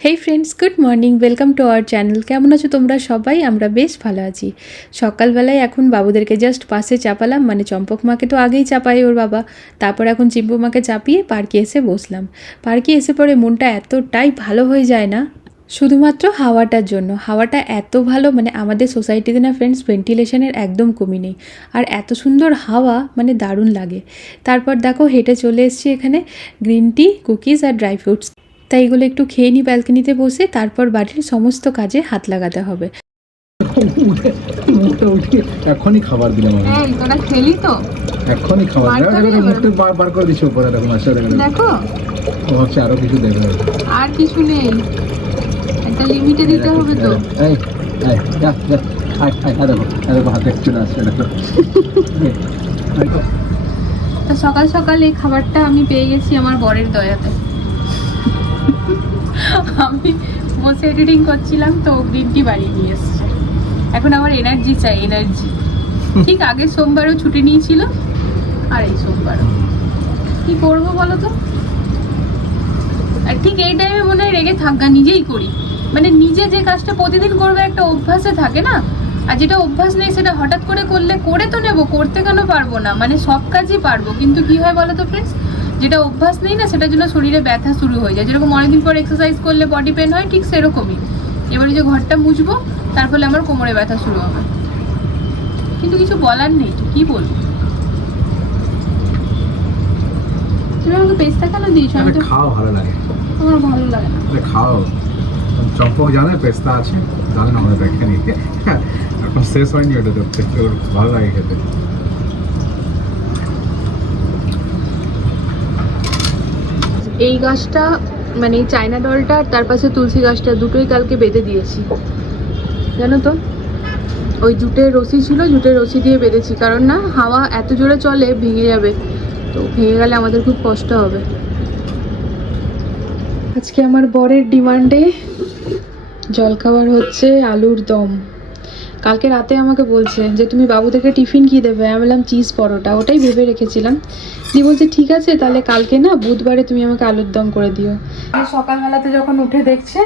Hey friends good morning welcome to our channel কেমন আছো তোমরা সবাই? আমরা বেশ ভালো আছি। সকালবেলায় এখন বাবুদেরকে জাস্ট পাশে চাপালাম। মানে চম্পক মাকে তো আগেই চাপাই ওর বাবা। তারপর এখন চিম্পু মাকে চাপিয়ে পার্কে এসে বসলাম। পার্কে এসে পরে মনটা এতটাই ভালো হয়ে যায় না, শুধুমাত্র হাওয়াটার জন্য। হাওয়াটা এত ভালো মানে আমাদের সোসাইটিতে না ফ্রেন্ডস ভেন্টিলেশনের একদম কমি নেই। আর এত সুন্দর হাওয়া মানে দারুণ লাগে। তারপর দেখো হেঁটে চলে এসেছি এখানে। গ্রিন টি কুকিজ আর ড্রাই ফ্রুটস তাই এগুলো একটু খেয়ে নিই ব্যালকনিতে বসে তারপর বাড়ির সমস্ত কাজে হাত লাগাতে হবে। এখনই খাবার দিলাম আমি। তোরা খেলি তো? এখনই খাবার বার দেখো। মুখটা বার বার করে উপরে দেখো মাছটা দেখো দেখো। ও ভাবছে আরও কিছু দেবে আর কিছু নেই। একটা লিমিটে দিতে হবে তো। এই এই যা যা আয় আয় আয় দেখো দেখো হাতে চলে আসছে দেখো। তো। তো সকাল সকাল এই খাবারটা আমি পেয়ে গেছি আমার বরের দয়াতে। আমি বসে এডিটিং করছিলাম, তো নিয়ে এসছে। এখন আমার এনার্জি চাই এনার্জি ঠিক আগের সোমবারও ছুটি নিয়েছিল, আর এই সোমবারও। কি বলো তো? ঠিক এই টাইমে মনে হয় রেগে থাকা, নিজেই করি। মানে নিজে যে কাজটা প্রতিদিন করবে একটা অভ্যাসে থাকে না? আর যেটা অভ্যাস নেই, সেটা হঠাৎ করে করলে, করে তো নেব, করতে কেন পারব না? মানে সব কাজই পারব। কিন্তু কি হয় বলো তো ফ্রেন্ডস যেটা অভ্যাস নেই না সেটার জন্য শরীরে ব্যথা শুরু হয়ে যায়। যেরকম অনেকদিন পর এক্সারসাইজ করলে বডি পেন হয় ঠিক সেরকমই। এবারে যে ঘরটা মুছবো তার ফলে আমার কোমরে ব্যথা শুরু হবে। কিন্তু কিছু বলার নেই কি বলব? তুমি আমাকে পেস্তা কেন দিয়েছ? আমি তো খাও ভালো লাগে। আমার ভালো লাগে না। খাও। চম্পক জানে পেস্তা আছে জানে না আমরা দেখে নি। এখন শেষ হয়নি ওটা দেখতে। ভালো লাগে খেতে। এই গাছটা মানে চায়না ডলটা আর তার পাশে তুলসী গাছটা দুটোই কালকে বেঁধে দিয়েছি। জানো তো? ওই জুটের রশি ছিল, জুটের রশি দিয়ে বেঁধেছি। কারণ না, হাওয়া এত জোরে চলে, ভেঙে যাবে। তো ভেঙে গেলে আমাদের খুব কষ্ট হবে। আজকে আমার বরের ডিমান্ডে জলখাবার হচ্ছে আলুর দম। কালকে রাতে আমাকে বলছে যে তুমি বাবু থেকে টিফিন কি দেবে? আমি বললাম চিজ পরোটা। ওটাই ভেবে রেখেছিলাম। দিয়ে বলছে ঠিক আছে তাহলে কালকে না বুধবারে তুমি আমাকে আলুর দম করে দিও। সকালবেলাতে যখন উঠে দেখছে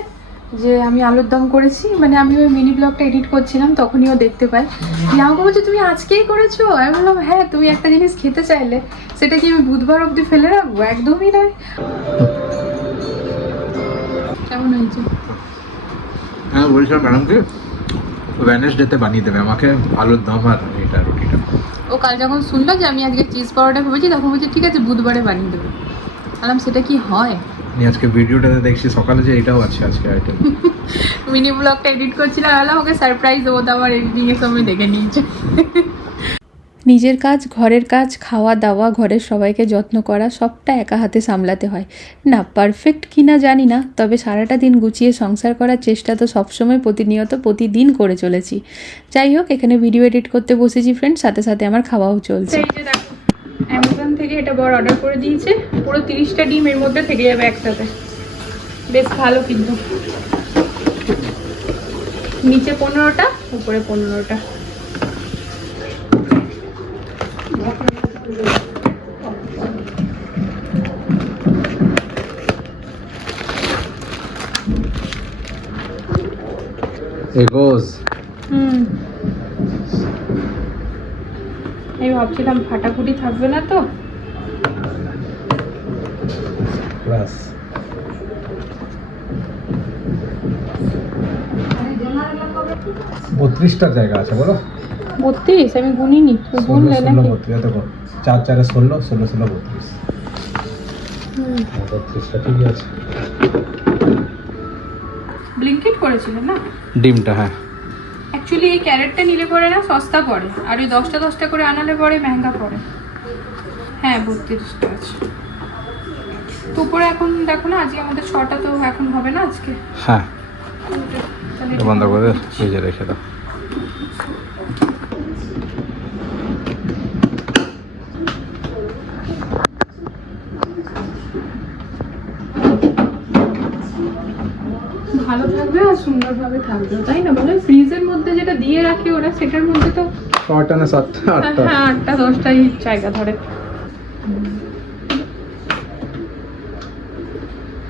যে আমি আলুর দম করেছি মানে আমি ওই মিনি ব্লগটা এডিট করছিলাম তখনই ও দেখতে পাই দিয়ে আমাকে বলছে তুমি আজকেই করেছ? আমি বললাম হ্যাঁ তুমি একটা জিনিস খেতে চাইলে সেটা কি আমি বুধবার অবধি ফেলে রাখব? একদমই নয়। কেমন হয়েছে? হ্যাঁ বলছিলাম ম্যাডামকে। ওয়েনেসডেতে বানিয়ে দেবে। আমাকে আলুর দম আর এটা রুটিটা। ও কাল যখন শুনলো যে আমি আজকে চিজ পরোটা ভেবেছি তখন বলছে ঠিক আছে বুধবারে বানিয়ে দেবে। বললাম সেটা কি হয়? আমি আজকে ভিডিওটাতে দেখছি সকালে যে এটাও আছে আজকে আইটেম মিনি ব্লগটা এডিট করছিলাম আলো ওকে সারপ্রাইজ দেবো তো আমার এডিটিং এর সময় দেখে নিয়েছে। নিজের কাজ, ঘরের কাজ, খাওয়া, দাওয়া, ঘরের সবাইকে যত্ন করা, সবটা একা হাতে সামলাতে হয়। না পারফেক্ট কিনা জানি না, তবে সারাটা দিন গুছিয়ে সংসার করার চেষ্টা তো সবসময় প্রতিনিয়ত প্রতিদিন করে চলেছি। যাই হোক, এখানে ভিডিও এডিট করতে বসেছি ফ্রেন্ড সাথে সাথে আমার খাওয়াও চলছে। অ্যামাজন থেকে এটা বড় অর্ডার করে দিয়েছে, পুরো তিরিশটা ডিম এর মধ্যে থেকে যাবে একসাথে। বেশ ভালো কিন্তু। নিচে পনেরোটা, উপরে পনেরোটা। এগোজ হুম। আমি ভাবছিলাম ফাটাফুটি থাকবে না তো। প্লাস বত্রিশটা জায়গা আছে বলো। বত্রিশ? আমি গুনিনি গুনলে নাকি? বত্রিশ দেখো চার চারে ষোলো ষোলো ষোলো বত্রিশ। হুম। বত্রিশটা ঠিকই আছে। ব্লিঙ্কিট করেছিল না? ডিমটা হ্যাঁ। অ্যাকচুয়ালি এই ক্যারেটটা নিলে পরে না সস্তা পড়ে আর ওই দশটা দশটা করে আনালে পরে মেহঙ্গা পড়ে। হ্যাঁ বত্রিশটা আছে। তো উপরে এখন দেখো না আজকে আমাদের ছটা তো এখন হবে না আজকে? হ্যাঁ। বন্ধ করে ফ্রিজে রেখে দাও। ভালো থাকবে আর সুন্দরভাবে থাকবে। তাই না? বলে ফ্রিজের মধ্যে যেটা দিয়ে রাখে ওরা সেটার মধ্যে তো ছটা না সাতটা আটটা। হ্যাঁ আটটা দশটাই জায়গা ধরে।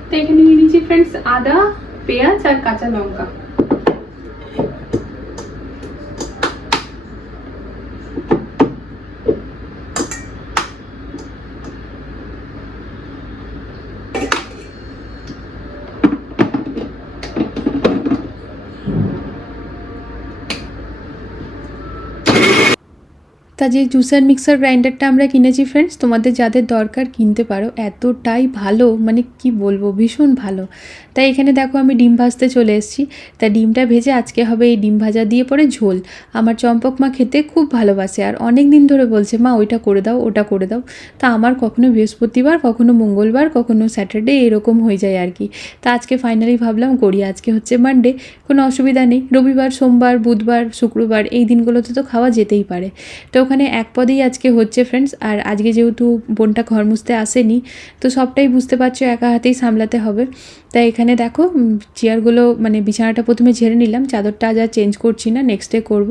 তো এখানে নিয়ে নিচ্ছি ফ্রেন্ডস আদা পেঁয়াজ আর কাঁচা লঙ্কা। তা যে জুসার মিক্সার গ্রাইন্ডারটা আমরা কিনেছি ফ্রেন্ডস তোমাদের যাদের দরকার কিনতে পারো, এতটাই ভালো মানে কি বলব, ভীষণ ভালো। তাই এখানে দেখো আমি ডিম ভাজতে চলে এসেছি। তা ডিমটা ভেজে আজকে হবে এই ডিম ভাজা দিয়ে পরে ঝোল। আমার চম্পক মা খেতে খুব ভালোবাসে আর অনেক দিন ধরে বলছে, মা, ওইটা করে দাও, ওটা করে দাও। তা আমার কখনো বৃহস্পতিবার, কখনো মঙ্গলবার, কখনো স্যাটারডে এরকম হয়ে যায় আর কি। তা আজকে ফাইনালি ভাবলাম করি, আজকে হচ্ছে মানডে কোনো অসুবিধা নেই। রবিবার, সোমবার, বুধবার, শুক্রবার, এই দিনগুলোতে তো খাওয়া যেতেই পারে। তো ওখানে এক পদেই আজকে হচ্ছে ফ্রেন্ডস আর আজকে যেহেতু বোনটা ঘর মুছতে আসেনি, তো সবটাই বুঝতে পারছ, একা হাতেই সামলাতে হবে। তাই এখানে দেখো চেয়ারগুলো মানে বিছানাটা প্রথমে ঝেড়ে নিলাম, চাদরটা আজ আর চেঞ্জ করছি না নেক্সট ডে করব।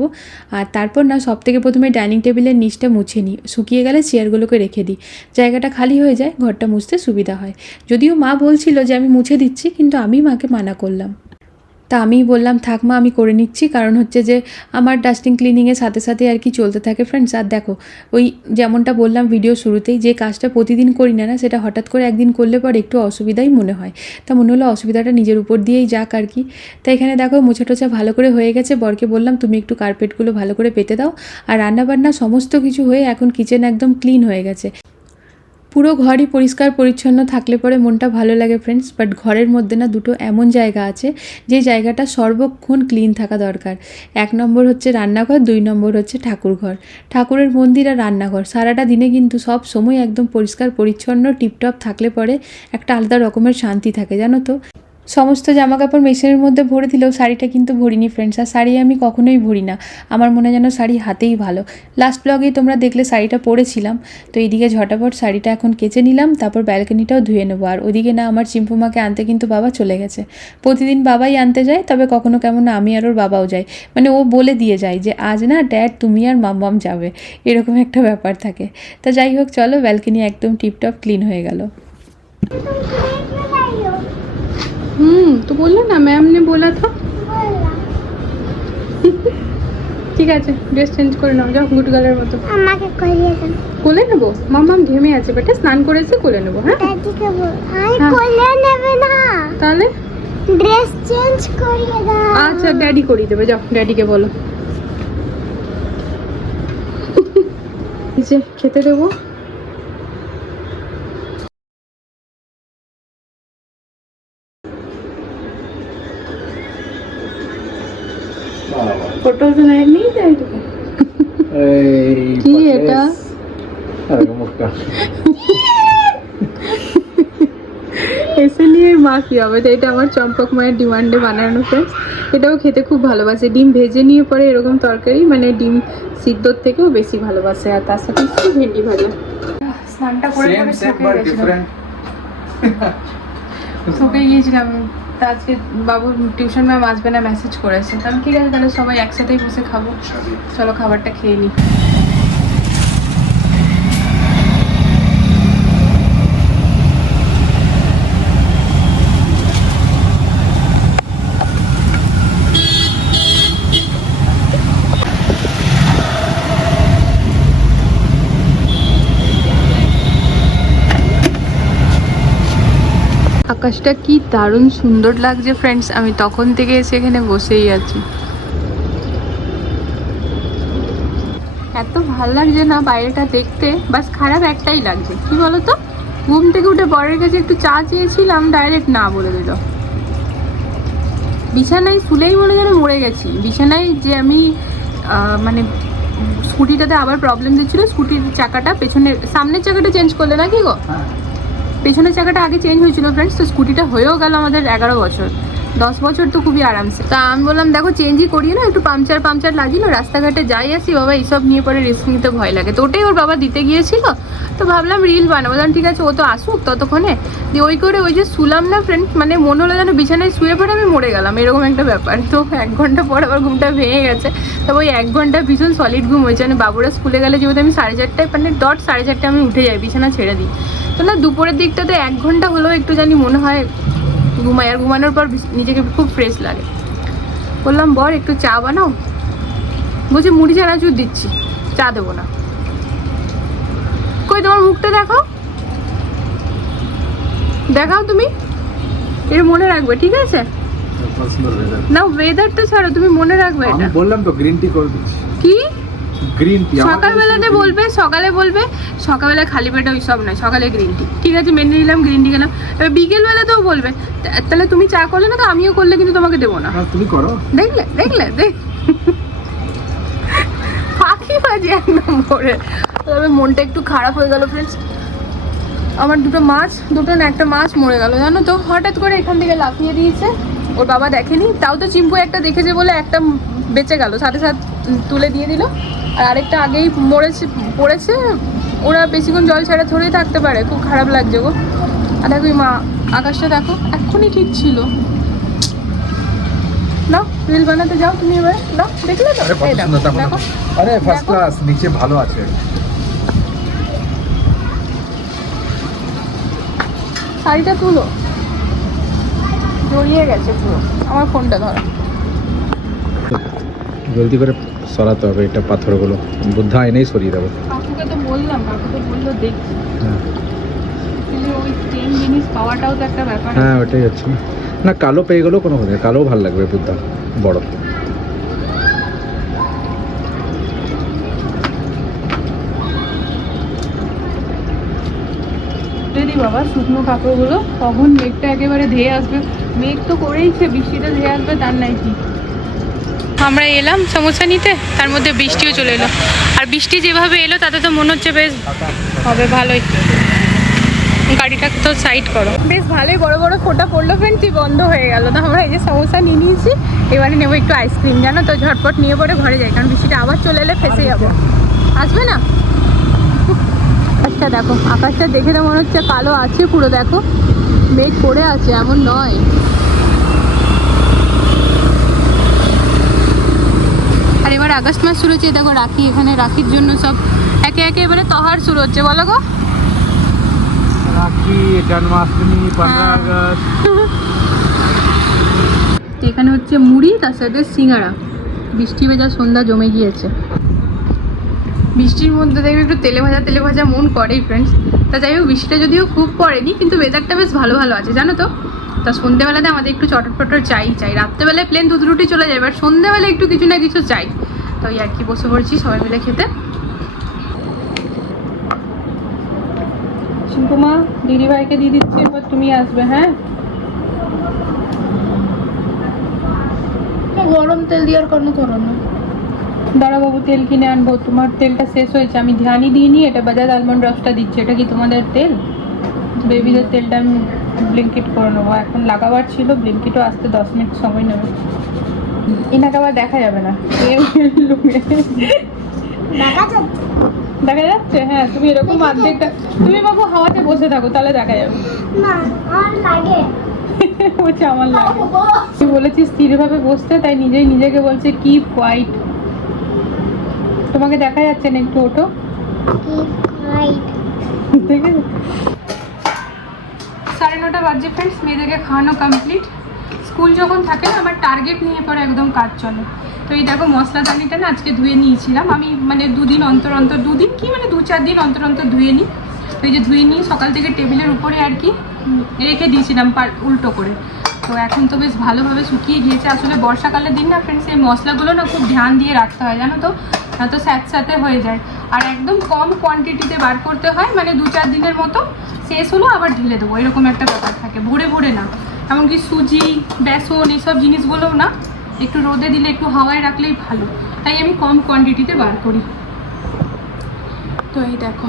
আর তারপর না সব থেকে প্রথমে ডাইনিং টেবিলের নিচটা মুছে নিই, শুকিয়ে গেলে চেয়ারগুলোকে রেখে দিই। জায়গাটা খালি হয়ে যায়, ঘরটা মুছতে সুবিধা হয়। যদিও মা বলছিল যে আমি মুছে দিচ্ছি, কিন্তু আমি মাকে মানা করলাম। তা আমি বললাম, থাক মা, আমি করে নিচ্ছি। কারণ হচ্ছে যে আমার ডাস্টিং ক্লিনিংয়ের সাথে সাথে আর কি চলতে থাকে ফ্রেন্ডস আর দেখো, ওই যেমনটা বললাম ভিডিও শুরুতেই, যে কাজটা প্রতিদিন করি না না, সেটা হঠাৎ করে একদিন করলে পর একটু অসুবিধাই মনে হয়। তা মনে হলো অসুবিধাটা নিজের উপর দিয়েই যাক আর কি। তা এখানে দেখো মোছা টোছা ভালো করে হয়ে গেছে। বরকে বললাম, তুমি একটু কার্পেটগুলো ভালো করে পেতে দাও। আর রান্নাবান্না সমস্ত কিছু হয়ে এখন কিচেন একদম ক্লিন হয়ে গেছে। পুরো ঘরই পরিষ্কার পরিচ্ছন্ন থাকলে পরে মনটা ভালো লাগে ফ্রেন্ডস বাট ঘরের মধ্যে না দুটো এমন জায়গা আছে, যে জায়গাটা সর্বক্ষণ ক্লিন থাকা দরকার। এক নম্বর হচ্ছে রান্নাঘর, দুই নম্বর হচ্ছে ঠাকুরঘর। ঠাকুরের মন্দির আর রান্নাঘর, সারাটা দিনে কিন্তু সব সময় একদম পরিষ্কার, পরিচ্ছন্ন টিপটপ থাকলে পরে একটা আলাদা রকমের শান্তি থাকে, জানো তো? সমস্ত জামা কাপড় মেশিনের মধ্যে ভরে দিলেও শাড়িটা কিন্তু ভরিনি ফ্রেন্ডস আর শাড়ি আমি কখনোই ভরি না। আমার মনে যেন শাড়ি হাতেই ভালো। লাস্ট ব্লগেই তোমরা দেখলে শাড়িটা পরেছিলাম। তো এইদিকে ঝটাপট শাড়িটা এখন কেচে নিলাম, তারপর ব্যালকনিটাও ধুয়ে নেব। আর ওদিকে না, আমার চিম্পুমাকে আনতে কিন্তু বাবা চলে গেছে। প্রতিদিন বাবাই আনতে যায়, তবে কখনো কেমন আমি আর ওর বাবাও যাই। মানে ও বলে দিয়ে যায় যে, আজ না ড্যাড তুমি আর মাম্মাম যাবে। এরকম একটা ব্যাপার থাকে। তা যাই হোক, চলো ব্যালকনি একদম টিপটপ ক্লিন হয়ে গেল। হুম তো বললো না ম্যাম ने बोला था ঠিক আছে ড্রেস চেঞ্জ করে নাও যাও গুড গার্লের মতো আমাকে করিয়ে দেন কোলে নেবো মাম্মাম ঘেমে আছে বেটা স্নান করেছে কোলে নেবো হ্যাঁ দাদিকে বল আই হ্যাঁ। কোলে নেবে না তাহলে ড্রেস চেঞ্জ করিয়ে দাও আচ্ছা ড্যাডি করিয়ে দেবে যাও ড্যাডিকে বলো এই যে খেতে দেবো ফটো তো নেই নেই কি এটা? এসে নিয়ে মা কি হবে তো এটা আমার চম্পক মায়ের ডিমান্ডে বানানো ফ্রেন্ডস এটাও খেতে খুব ভালোবাসে। ডিম ভেজে নিয়ে পরে এরকম তরকারি মানে ডিম সিদ্ধর থেকেও বেশি ভালোবাসে আর তার সাথে একটু ভেন্ডি ভাজা। স্নানটা করে শুকিয়ে গেছিলাম ডিফারেন্ট গিয়েছিলাম। তা আজকে বাবু টিউশন ম্যাম আসবে না মেসেজ করেছে। তাহলে ঠিক আছে তাহলে সবাই একসাথেই বসে খাব। চলো খাবারটা খেয়ে নিই আকাশটা কি দারুণ সুন্দর লাগছে ফ্রেন্ডস আমি তখন থেকে এসে এখানে বসেই আছি। এত ভালো লাগছে না বাইরেটা দেখতে, বাস খারাপ একটাই লাগছে। কি বলতো? ঘুম থেকে উঠে বরের কাছে একটু চা চেয়েছিলাম ডাইরেক্ট না বলে দিল। বিছানায় শুলেই বলে যেন মরে গেছি। বিছানায় যে আমি মানে স্কুটিটাতে আবার প্রবলেম দিচ্ছিল, স্কুটির চাকাটা পেছনের, সামনের চাকাটা চেঞ্জ করলে নাকি গো? পেছনের চাকাটা আগে চেঞ্জ হয়েছিল ফ্রেন্ডস তো স্কুটিটা হয়েও গেল আমাদের এগারো বছর। দশ বছর তো খুবই আরামসে। তা আমি বললাম, দেখো, চেঞ্জই করিয়ে না, একটু পাংচার পাংচার লাগিল, রাস্তাঘাটে যাই আসি, বাবা, এইসব নিয়ে পরে রিস্ক নিতে ভয় লাগে। তো ওটাই ওর বাবা দিতে গিয়েছিল। তো ভাবলাম রিল বানাবো। ঠিক আছে, ও তো আসুক ততক্ষণে। দিয়ে ওই করে ওই যে শুলাম না ফ্রেন্ড মানে মনে হলো যেন বিছানায় শুয়ে পড়ে, আমি মরে গেলাম, এরকম একটা ব্যাপার। তো এক ঘণ্টা পর আবার ঘুমটা ভেঙে গেছে। তবে ওই এক ঘণ্টা ভীষণ সলিড ঘুম হয়েছে। মানে বাবুরা স্কুলে গেলে যেহেতু আমি সাড়ে চারটায় মানে ডট সাড়ে চারটায় আমি উঠে যাই বিছানা ছেড়ে দিই। তো না, দুপুরের দিকটাতে এক ঘণ্টা হলেও একটু জানি মনে হয় ঘুমাই আর ঘুমানোর পর নিজেকে খুব ফ্রেশ লাগে। বললাম বর একটু চা বানাও? বলছে মুড়ি চানাচুর দিচ্ছি চা দেবো না। কই তোমার মুখটা দেখাও। দেখাও তুমি। এটা মনে রাখবে ঠিক আছে। না ওয়েদারটা ছাড়ো তুমি মনে রাখবে এটা। বললাম তো গ্রিন টি করে দিচ্ছি। কি? গ্রিন টি সকালবেলাতে বলবে সকালে বলবে সকালবেলা খালি পেটে ওই সব নয় সকালে গ্রিন টি ঠিক আছে মেনে নিলাম গ্রিন টি খেলাম। এবার বিকেলবেলাতেও বলবে তাহলে তুমি চা করলে না তো আমিও করলে কিন্তু তোমাকে দেবো না। তুমি করো। দেখলে দেখলে দেখ ফাঁকি বাজে এক নম্বরে। তবে মনটা একটু খারাপ হয়ে গেল ফ্রেন্ডস আমার দুটো মাছ দুটো না একটা মাছ মরে গেল জানো তো? হঠাৎ করে এখান থেকে লাফিয়ে দিয়েছে। ওর বাবা দেখেনি। তাও তো চিম্পু একটা দেখেছে বলে একটা বেঁচে গেল সাথে সাথে তুলে দিয়ে দিল। আর আরেকটা আগেই মরেছে পড়েছে। ওরা বেশিক্ষণ জল ছাড়া ধরেই থাকতে পারে খুব খারাপ লাগছে গো। আর দেখো মা আকাশটা দেখো এক্ষুনি ঠিক ছিল। নাও রিল বানাতে যাও তুমি এবার। দেখলে তো? এই দেখো দেখো দেখো। দেখো। আরে ফার্স্ট ক্লাস নিচে ভালো আছে। শাড়িটা তুলো। জড়িয়ে গেছে পুরো। আমার ফোনটা ধরো। জলদি করে সরাতে হবে এটা পাথরগুলো। বুদ্ধা এনেই সরিয়ে দেবো। কাকুকে তো বললাম কাকু বলল দেখছি। হ্যাঁ। পাওয়াটাও তো একটা ব্যাপার। হ্যাঁ ওটাই হচ্ছে না। কালো পেয়ে গেলেও কোনো কথা কালো ভালো লাগবে বুদ্ধা বড়। বাবা শুকনো কাপড়গুলো। কখন মেঘটা একেবারে ধেয়ে আসবে? মেঘ তো করেইছে বৃষ্টিটা ধেয়ে আসবে তার নাই কি আমরা এলাম সমস্যা নিতে, তার মধ্যে বৃষ্টিও চলে এলো। আর বৃষ্টি যেভাবে এলো, তাতে তো মনে হচ্ছে বেশ হবে ভালোই। গাড়িটা তো সাইড করো। বেশ ভালোই, বড় বড় ফোঁটা পড়ল ফ্রেন্ডটি বন্ধ হয়ে গেল। তো আমরা এই যে সমস্যা নিয়ে নিয়েছি, এবারে নেব একটু আইসক্রিম জানো তো? ঝটপট নিয়ে পরে ঘরে যাই, কারণ বৃষ্টিটা আবার চলে এলে ফেসে যাব। আসবে না? আকাশটা দেখো, আকাশটা দেখে তো মনে হচ্ছে কালো আছে, পুরো দেখো। মেঘ পড়ে আছে, এমন নয়। এবার আগস্ট মাস শুরু হচ্ছে দেখো রাখি এখানে রাখির জন্য সব একে একে এবারে তহার শুরু হচ্ছে বলো গো। রাখি জন্মাষ্টমী পনেরো আগস্ট। এখানে হচ্ছে মুড়ি তার সাথে সিঙ্গারা। বৃষ্টি ভেজা সন্ধ্যা জমে গিয়েছে। বৃষ্টির মধ্যে দেখবে একটু তেলে ভাজা তেলে ভাজা মন করেই ফ্রেন্ডস তা যাই হোক বৃষ্টিটা যদিও খুব পড়েনি কিন্তু ওয়েদারটা বেশ ভালো ভালো আছে জানো তো? তা সন্ধ্যেবেলাতে আমাদের একটু চটর পটর চাই চাই। রাত্রেবেলায় প্লেন দুধ রুটি চলে যায় এবার সন্ধ্যেবেলা একটু কিছু না কিছু চাই। তো এই আর কি বসে পড়ছি সবাই মিলে খেতে। শিল্পমা দিদি ভাইকে দিয়ে দিচ্ছি এবার তুমি আসবে হ্যাঁ? গরম তেল দেওয়ার কোনো করো না। দাঁড়াবাবু তেল কিনে আনব তোমার তেলটা শেষ হয়েছে আমি ধ্যানই দিইনি এটা বাজাজ আলমন্ড রসটা দিচ্ছি এটা কি তোমাদের তেল? বেবিদের তেলটা আমি ব্লিঙ্কিট করে নেব। এখন লাগাবার ছিল ব্লিঙ্কিটও আসতে দশ মিনিট সময় নেবে। এনাকে আবার দেখা যাবে না। দেখা যাচ্ছে দেখা যাচ্ছে? হ্যাঁ তুমি এরকম অর্ধেকটা তুমি বাবু হাওয়াতে বসে থাকো তাহলে দেখা যাবে। না আমার লাগে। বলছে আমার লাগে। তুই বলেছিস স্থিরভাবে বসতে তাই নিজেই নিজেকে বলছে কি হোয়াইট তোমাকে দেখা যাচ্ছে না একটু ওটো ঠিক আছে সাড়ে নটা বাজে ফ্রেন্ডস মেয়েদেরকে খাওয়ানো কমপ্লিট স্কুল যখন থাকে না, আমার টার্গেট নিয়ে পরে একদম কাজ চলে। তো এই দেখো মশলা দানিটা না আজকে ধুয়ে নিয়েছিলাম। আমি মানে দুদিন অন্তর অন্তর, দুদিন কি মানে দু চার দিন অন্তর অন্তর ধুয়ে নিই। তো এই যে ধুয়ে নিয়ে সকাল থেকে টেবিলের উপরে আর কি রেখে দিয়েছিলাম উল্টো করে। তো এখন তো বেশ ভালোভাবে শুকিয়ে গিয়েছে। আসলে বর্ষাকালের দিন না ফ্রেন্ডস এই মশলাগুলো না খুব ধ্যান দিয়ে রাখতে হয়, জানো তো? না, তো স্যাঁতস্যাঁতে হয়ে যায়। আর একদম কম কোয়ান্টিটিতে বার করতে হয় মানে দু চার দিনের মতো শেষ হলো, আবার ঢেলে দেবো, এরকম একটা ব্যাপার থাকে, ভরে ভরে না। এমনকি সুজি, বেসন এইসব জিনিসগুলোও না, একটু রোদে দিলে একটু হাওয়ায় রাখলেই ভালো। তাই আমি কম কোয়ান্টিটিতে বার করি। তো এই দেখো,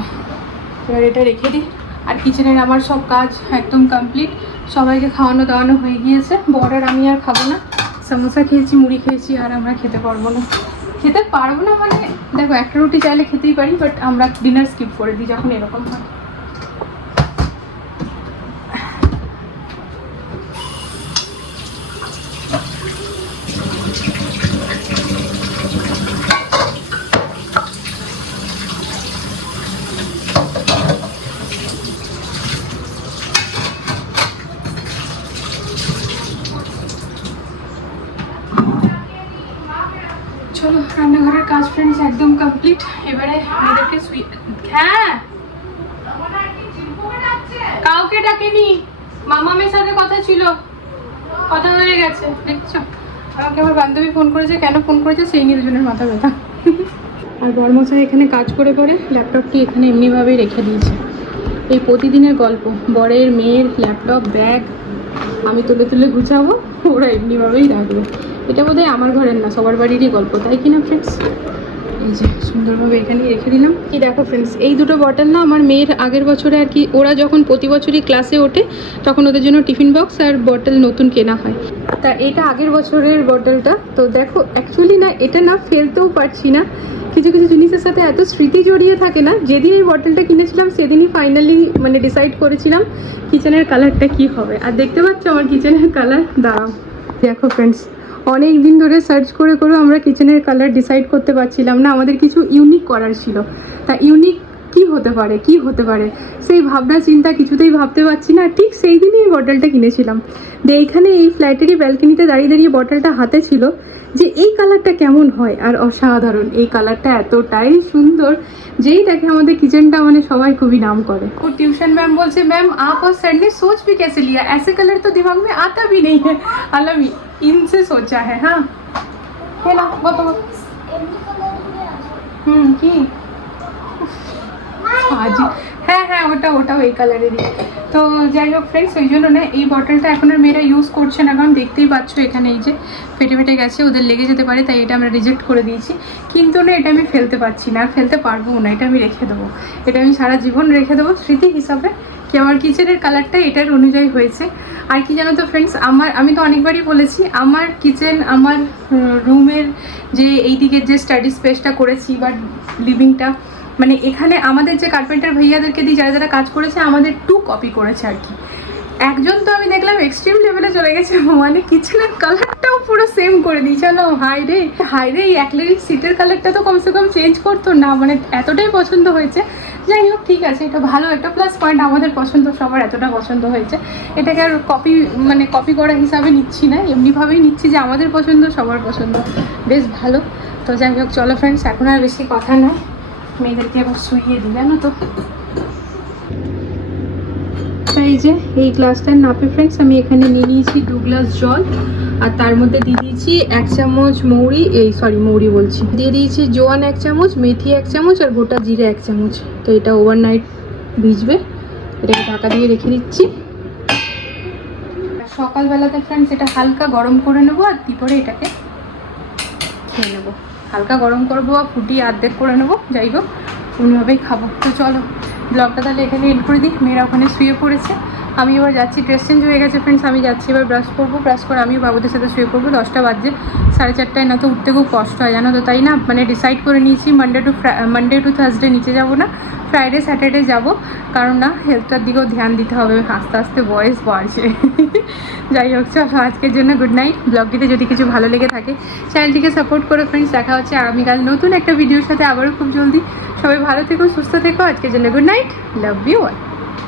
এবার এটা রেখে দিই। আর কিচেনের আমার সব কাজ একদম কমপ্লিট সবাইকে খাওয়ানো দাওয়ানো হয়ে গিয়েছে। বড় আর আমি আর খাব না। সমোসা খেয়েছি, মুড়ি খেয়েছি, আর আমরা খেতে পারব না। খেতে পারব না মানে দেখো একটা রুটি চাইলে খেতেই পারি বাট আমরা ডিনার স্কিপ করে দিই যখন এরকম হয় চলো রান্নাঘরের কাজ ফ্রেন্ডস একদম কমপ্লিট এবারে মেয়েদেরকে শুই হ্যাঁ কাউকে ডাকেনি মামামের সাথে কথা ছিল কথা হয়ে গেছে দেখছ? আমাকে আমার বান্ধবী ফোন করেছে, কেন ফোন করেছে? সেই নিয়ে মাথা ব্যথা। আর বর্মশাই এখানে কাজ করে করে ল্যাপটপটি এখানে এমনিভাবেই রেখে দিয়েছে। এই প্রতিদিনের গল্প, বরের মেয়ের ল্যাপটপ, ব্যাগ, আমি তুলে তুলে গুছাবো, ওরা এমনিভাবেই রাখবে। এটা বোধহয় আমার ঘরের না, সবার বাড়িরই গল্প, তাই কিনা ফ্রেন্ডস এই যে সুন্দরভাবে এখানেই রেখে দিলাম। কি দেখো ফ্রেন্ডস এই দুটো বটল না আমার মেয়ের আগের বছরে আর কি, ওরা যখন প্রতি বছরই ক্লাসে ওঠে, তখন ওদের জন্য টিফিন বক্স আর বটল নতুন কেনা হয়। তা এটা আগের বছরের বটলটা তো দেখো অ্যাকচুয়ালি না, এটা না ফেলতেও পারছি না। কিছু কিছু জিনিসের সাথে এত স্মৃতি জড়িয়ে থাকে না যেদিন এই বটলটা কিনেছিলাম, সেদিনই ফাইনালি মানে ডিসাইড করেছিলাম কিচেনের কালারটা কি হবে। আর দেখতে পাচ্ছ আমার কিচেনের কালার দাঁড়াও। দেখো ফ্রেন্ডস অনেক দিন ধরে সার্চ করে করেও আমরা কিচেনের কালার ডিসাইড করতে পারছিলাম না। আমাদের কিছু ইউনিক করার ছিল। তা ইউনিক হতে পারে কি হতে পারে সেই ভাবনা চিন্তা কিছুতেই ভাবতে পারছি না ঠিক সেই দিনই এই বটলটা কিনেছিলাম দিয়ে এইখানে এই ফ্ল্যাটেরই ব্যালকনিতে দাঁড়িয়ে দাঁড়িয়ে বটলটা হাতে ছিল যে এই কালারটা কেমন হয় আর অসাধারণ এই কালারটা এতটাই সুন্দর যেই দেখে আমাদের কিচেনটা মানে সবাই খুবই নাম করে और ट्यूशन मैम बोलते मैम आप और सर ने सोच भी कैसे लिया ऐसे कलर तो दिमाग में आता भी नहीं है मतलब इनसे सोचा है हाँ है ना बताओ এমনি কালার দিয়ে আছে হুম কি আজ হ্যাঁ হ্যাঁ ওটা, ওটাও এই কালারেরই তো যাই হোক ফ্রেন্ডস ওই জন্য না, এই বটলটা এখন আর মেয়েরা ইউজ করছে না, কারণ দেখতেই পাচ্ছ এখানে এই যে ফেটে ফেটে গেছে, ওদের লেগে যেতে পারে, তাই এটা আমরা রিজেক্ট করে দিয়েছি। কিন্তু না, এটা আমি ফেলতে পারছি না ফেলতে পারব না, এটা আমি রেখে দেবো। এটা আমি সারা জীবন রেখে দেবো, স্মৃতি হিসাবে। কি আমার কিচেনের কালারটা এটার অনুযায়ী হয়েছে। আর কি জানো তো ফ্রেন্ডস আমার, আমি তো অনেকবারই বলেছি, আমার কিচেন আমার রুমের যে এই দিকের যে স্টাডি স্পেসটা করেছি বা লিভিংটা মানে এখানে আমাদের যে কার্পেন্টার ভাইয়াদেরকে দিয়ে যারা যারা কাজ করেছে, আমাদের টু কপি করেছে আর কি। একজন তো আমি দেখলাম এক্সট্রিম লেভেলে চলে গেছে মানে কিচেনের কালারটাও পুরো সেম করে দিয়েছে। না হাই রে হাই রে, এই সিটের কালারটা তো কমসে কম চেঞ্জ করতো না। মানে এতটাই পছন্দ হয়েছে। যাই হোক, ঠিক আছে, এটা ভালো একটা প্লাস পয়েন্ট আমাদের পছন্দ, সবার এতটা পছন্দ হয়েছে। এটাকে আর কপি মানে কপি করা হিসাবে নিচ্ছি না, এমনিভাবেই নিচ্ছি যে আমাদের পছন্দ, সবার পছন্দ। বেশ ভালো। তো যাই হোক, চলো ফ্রেন্ডস এখন আর বেশি কথা নয় মেয়েদেরকে এবার শুইয়ে দিই জানো তো? এই যে, এই গ্লাসটার নাপে ফ্রেন্ডস আমি এখানে নিয়ে নিয়েছি দু গ্লাস জল, আর তার মধ্যে দিয়ে দিয়েছি এক চামচ মৌরি, এই সরি মৌরি বলছি। দিয়ে দিয়েছি জোয়ান এক চামচ, মেথি এক চামচ, আর গোটা জিরে এক চামচ। তো এটা ওভারনাইট ভিজবে, এটাকে ঢাকা দিয়ে রেখে দিচ্ছি। সকালবেলাতে ফ্রেন্ডস এটা হালকা গরম করে নেব, আর তারপরে এটাকে খেয়ে নেব। হালকা গরম করব আর ফুটিয়ে আর্ধেক করে নেব, যাই হোক কোনোভাবেই খাব। তো চলো, ব্লগটা তাহলে এখানে এন্ড করে দিই। মেয়েরা ওখানে শুয়ে পড়েছে। আমি এবার যাচ্ছি ড্রেস চেঞ্জ হয়ে গেছে ফ্রেন্ডস আমি যাচ্ছি এবার ব্রাশ করব ব্রাশ করে আমিও বাবুদের সাথে শুয়ে পড়ব, দশটা বাজে, সাড়ে চারটায় না তো উঠতে খুব কষ্ট হয়, জানো তো, তাই না? মানে ডিসাইড করে নিয়েছি Monday to Monday to Thursday নিচে যাব না ফ্রাইডে স্যাটারডে যাব, কারণ না হেলথটার দিকেও ধ্যান দিতে হবে, আস্তে আস্তে বয়স বাড়ছে। যাই হোক, চলো, আজকের জন্য গুড নাইট ব্লগটিতে যদি কিছু ভালো লেগে থাকে চ্যানেলটিকে সাপোর্ট করে ফ্রেন্ডস দেখা হচ্ছে আগামীকাল নতুন একটা ভিডিওর সাথে আবারও খুব জলদি। সবাই ভালো থেকো, সুস্থ থেকো, আজকের জন্য good night love you all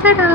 tata